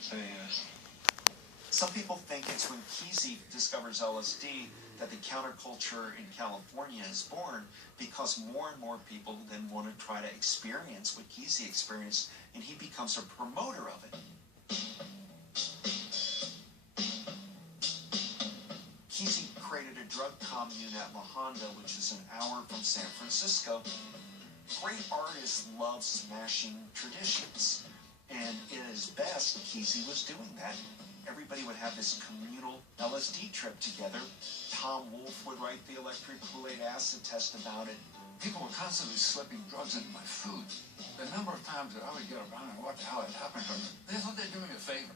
say yes. Some people think it's when Kesey discovers LSD that the counterculture in California is born, because more and more people then want to try to experience what Kesey experienced, and he becomes a promoter of it. Kesey created a drug commune at La Honda, which is an hour from San Francisco. Great artists love smashing traditions, and in his best, Kesey was doing that. Everybody would have this communal LSD trip together. Tom Wolfe would write the electric Kool-Aid acid test about it. People were constantly slipping drugs into my food. The number of times that I would get around and what the hell had happened to them, they thought they'd do me a favor.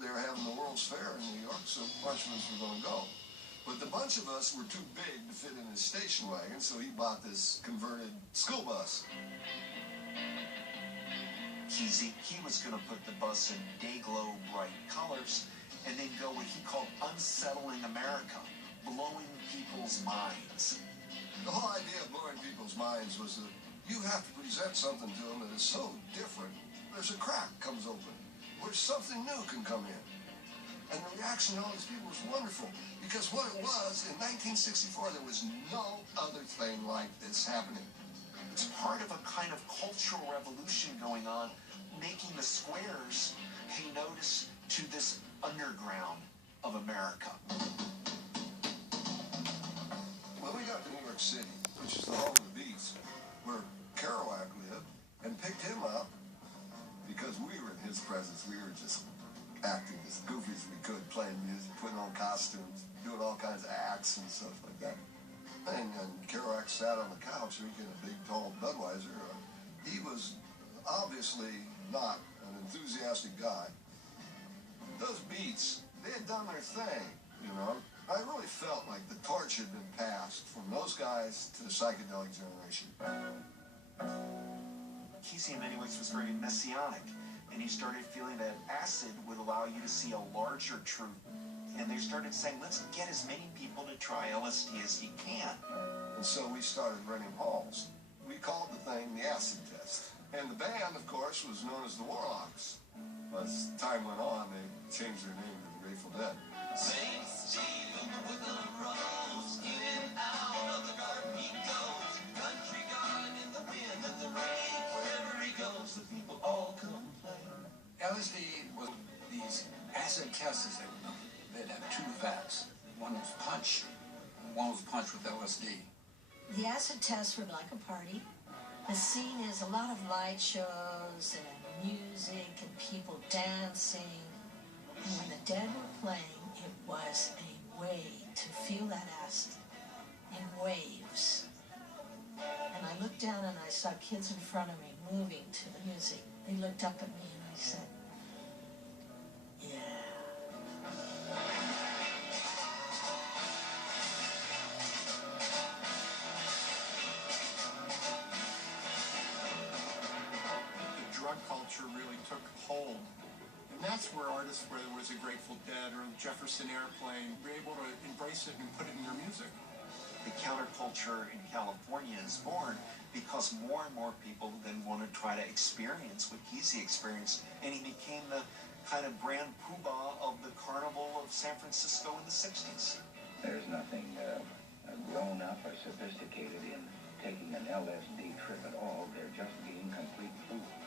They were having the World's Fair in New York, so a bunch of us were going to go. But the bunch of us were too big to fit in his station wagon, so he bought this converted school bus. Kesey, he was going to put the bus in day-glow bright colors and then go what he called unsettling America, blowing people's minds. The whole idea of blowing people's minds was that you have to present something to them that is so different, there's a crack comes open, where something new can come in. And the reaction of all these people was wonderful, because what it was, in 1964, there was no other thing like this happening. It's part of a kind of cultural revolution going on, making the squares pay notice to this underground of America. When we got to New York City, which is the home of the Beats, where Kerouac lived, and picked him up, because we were in his presence, we were just acting as goofy as we could, playing music, putting on costumes, doing all kinds of acts and stuff like that. And Kerouac sat on the couch drinking a big, tall Budweiser. He was obviously not an enthusiastic guy. Those Beats, they had done their thing, you know. I really felt like the torch had been passed from those guys to the psychedelic generation. Kesey, in many ways, was very messianic, and he started feeling that acid would allow you to see a larger truth. And they started saying, let's get as many people to try LSD as you can. And so we started running halls. We called the thing the acid test. And the band, of course, was known as the Warlocks. As time went on, they changed their name to the Grateful Dead. Saint Stephen with a rose, in and out of the garden he goes. Country garden in the wind and the rain, wherever he goes, the people all complain. LSD was these acid tests they'd have two vats. One was punch, and one was punch with LSD. The acid tests were like a party. The scene is a lot of light shows and music and people dancing. And when the Dead were playing, it was a way to feel that acid in waves. And I looked down and I saw kids in front of me moving to the music. They looked up at me and I said, yeah. Drug culture really took hold. And that's where artists, whether it was a Grateful Dead or Jefferson Airplane, were able to embrace it and put it in their music. The counterculture in California is born because more and more people then want to try to experience what Kesey experienced, and he became the kind of grand poobah of the carnival of San Francisco in the 60s. There's nothing grown up or sophisticated in taking an LSD trip at all. They're just being complete fools.